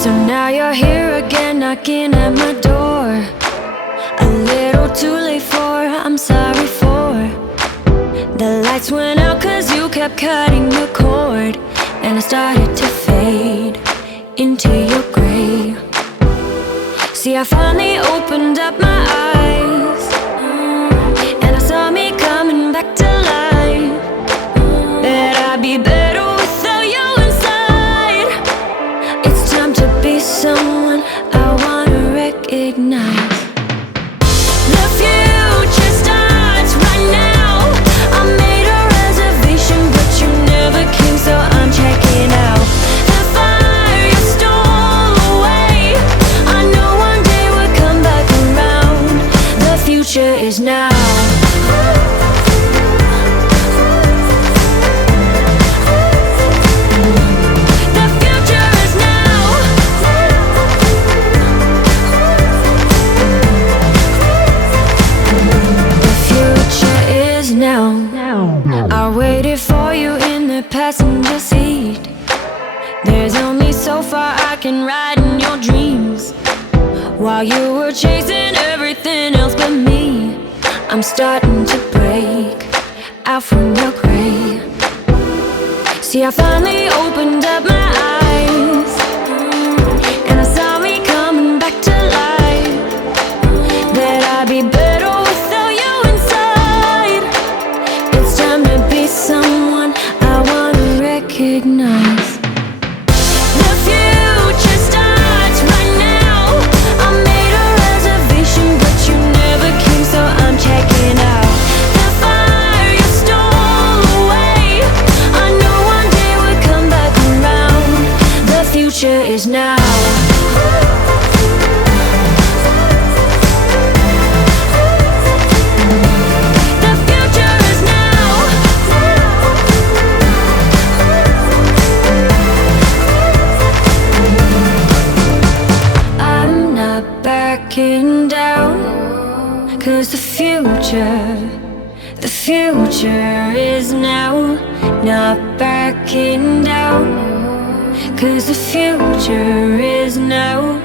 So now you're here again, knocking at my door. A little too late for, I'm sorry for. The lights went out cause you kept cutting the cord, and I started to fade into your gray. See, I finally opened up my eyes, and I saw me coming back to life. That I'd be better without you inside. It's time to be someone I wanna recognize. The future starts right now. I made a reservation, but you never came, so I'm checking out. The fire you stole away, I know one day we'll come back around. The future is now. I waited for you in the passenger seat. There's only so far I can ride in your dreams, while you were chasing everything else but me. I'm starting to break out from your gray. See, I finally opened up my eyes, and I saw me coming back to life. That I'd be better without you inside. It's time to be someone I wanna recognize. The future starts right now. I made a reservation, but you never came, so I'm checking out. The fire you stole away, I know one day we'll come back around. The future is now. Backing down, cause the future is now. Not backing down, cause the future is now.